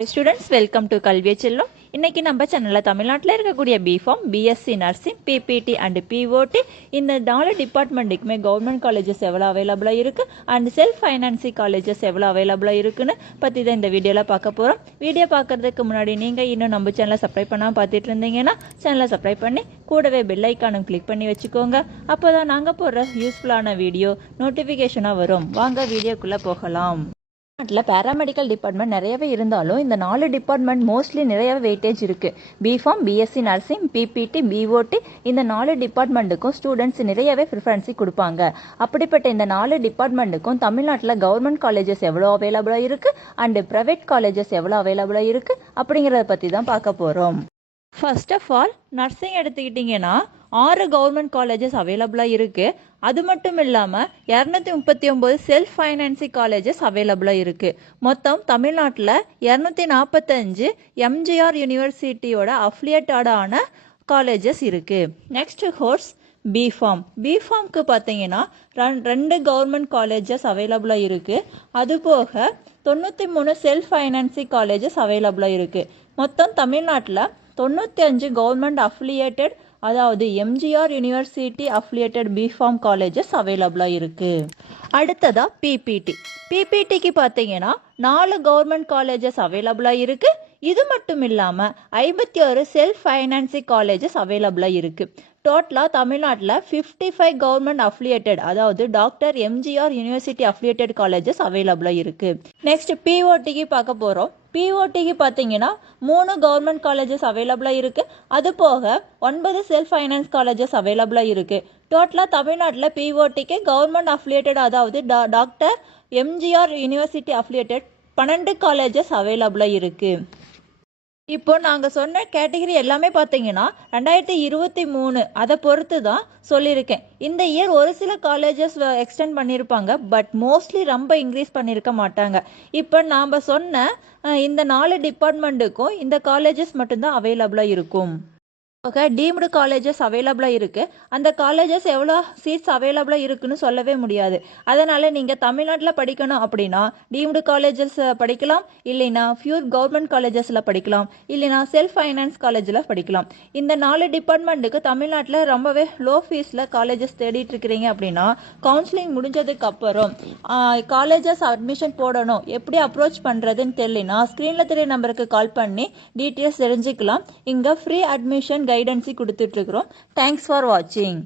Students welcome to கல்வியை செல்லும். இன்னைக்கு நம்ம சேனலில் தமிழ்நாட்டில் இருக்கக்கூடிய B Pharm, BSc nursing, BPT and BOT இந்த 4 டிபார்ட்மெண்ட்டுக்குமே கவர்மெண்ட் காலேஜஸ் எவ்வளோ அவைலபிளாக இருக்குது அண்ட் செல்ஃப் ஃபைனான்சிங் காலேஜஸ் எவ்வளோ அவைலபிளாக இருக்குன்னு பற்றி தான் இந்த வீடியோவில் பார்க்க போகிறோம். வீடியோ பார்க்குறதுக்கு முன்னாடி நீங்கள் இன்னும் நம்ம சேனலை சப்ஸ்கிரைப் பண்ணாமல் பார்த்துட்டு இருந்தீங்கன்னா சேனலை சப்ஸ்கிரைப் பண்ணி கூடவே பெல் ஐக்கானும் கிளிக் பண்ணி வச்சுக்கோங்க. அப்போ தான் நாங்கள் போடுற யூஸ்ஃபுல்லான வீடியோ நோட்டிஃபிகேஷனாக வரும். வாங்க வீடியோக்குள்ளே போகலாம். நாட்டில் பேராமெடிக்கல் டிபார்ட்மெண்ட் நிறையவே இருந்தாலும் இந்த 4 டிபார்ட்மெண்ட் மோஸ்ட்லி நிறைய வெயிட்டேஜ் இருக்குது. B Pharm, BSc nursing, BPT, BOT இந்த 4 டிபார்ட்மெண்ட்டுக்கும் ஸ்டூடெண்ட்ஸ் நிறையவே ப்ரிஃபரன்ஸி கொடுப்பாங்க. அப்படிப்பட்ட இந்த 4 டிபார்ட்மெண்ட்டுக்கும் தமிழ்நாட்டில் கவர்மெண்ட் காலேஜஸ் எவ்வளோ அவைலபிளாக இருக்குது அண்டு ப்ரைவேட் காலேஜஸ் எவ்வளோ அவைலபிளாக இருக்குது அப்படிங்கிறத பற்றி தான் பார்க்க போகிறோம். ஃபர்ஸ்ட் ஆஃப் ஆல் நர்சிங் எடுத்துக்கிட்டிங்கன்னா 6 கவர்மெண்ட் காலேஜஸ் அவைலபிளாக இருக்குது. அது மட்டும் இல்லாமல் 239 செல்ஃப் ஃபைனான்சிங் காலேஜஸ் அவைலபிளாக இருக்குது. மொத்தம் தமிழ்நாட்டில் 245 எம்ஜிஆர் யூனிவர்சிட்டியோட அஃபிலியேட்டடான காலேஜஸ் இருக்குது. Next course B Pharm. பிஃபார்ம்க்கு பார்த்தீங்கன்னா 2 கவர்மெண்ட் காலேஜஸ் அவைலபிளாக இருக்குது. அதுபோக 93 செல்ஃப் ஃபைனான்சிங் காலேஜஸ் அவைலபிளாக இருக்குது. மொத்தம் தமிழ்நாட்டில் 95 கவர்மெண்ட் அஃபிலியேட்டட், அதாவது MGR university affiliated B Pharm colleges அவைலபிளாக இருக்குது. அடுத்ததா பிபிடி. பிபிடிக்கு பார்த்தீங்கன்னா 4 கவர்மெண்ட் காலேஜஸ் அவைலபிளாக இருக்குது. இது மட்டும் இல்லாமல் 51 செல்ஃப் ஃபைனான்சிங் காலேஜஸ் அவைலபிளாக இருக்குது. டோட்டலாக தமிழ்நாட்டில் 55 கவர்மெண்ட் அஃபிலியேட்டட், அதாவது doctor MGR university affiliated colleges அவைலபிளாக இருக்குது. நெக்ஸ்ட் பிஓடிக்கு பார்க்க போகிறோம். பிஓடிக்கு பார்த்தீங்கன்னா 3 கவர்மெண்ட் காலேஜஸ் அவைலபிளாக இருக்குது. அது போக 9 செல்ஃப் ஃபைனான்ஸ் காலேஜஸ் அவைலபிளாக இருக்குது. டோட்டலாக தமிழ்நாட்டில் பிஓடிக்கு கவர்மெண்ட் அஃபிலியேட்டட், அதாவது doctor MGR university affiliated 12 colleges அவைலபிளாக இருக்குது. இப்போ நாங்கள் சொன்ன கேட்டகரி எல்லாமே பார்த்தீங்கன்னா 2023 அதை பொறுத்து தான் சொல்லியிருக்கேன். இந்த இயர் ஒரு சில காலேஜஸ் எக்ஸ்டெண்ட் பண்ணியிருப்பாங்க, பட் மோஸ்ட்லி ரொம்ப இன்க்ரீஸ் பண்ணியிருக்க மாட்டாங்க. இப்போ நாம் சொன்ன இந்த 4 டிபார்ட்மெண்ட்டுக்கும் இந்த காலேஜஸ் மட்டும்தான் அவைலபிளாக இருக்கும். டீம்டு காலேஜஸ் அவைலபிளாக இருக்குது. அந்த காலேஜஸ் எவ்வளோ சீட்ஸ் அவைலபிளாக இருக்குன்னு சொல்லவே முடியாது. அதனால் நீங்கள் தமிழ்நாட்டில் படிக்கணும் அப்படின்னா டீம்டு காலேஜஸ் படிக்கலாம், இல்லைனா ஃபியூர் கவர்மெண்ட் காலேஜஸில் படிக்கலாம், இல்லைனா செல்ஃப் ஃபைனான்ஸ் காலேஜில் படிக்கலாம். இந்த 4 டிபார்ட்மெண்ட்டுக்கு தமிழ்நாட்டில் ரொம்பவே லோ ஃபீஸில் காலேஜஸ் தேடிட்டு இருக்கிறீங்க அப்படின்னா கவுன்சிலிங் முடிஞ்சதுக்கு அப்புறம் காலேஜஸ் அட்மிஷன் போடணும், எப்படி அப்ரோச் பண்ணுறதுன்னு தெரியலனா ஸ்க்ரீனில் தெரிய நம்பருக்கு கால் பண்ணி டீட்டெயில்ஸ் தெரிஞ்சுக்கலாம். இங்கே ஃப்ரீ அட்மிஷன் கைடன்ஸி கொடுத்துட்ருக்குறோம். தேங்க்ஸ் ஃபார் வாட்சிங்.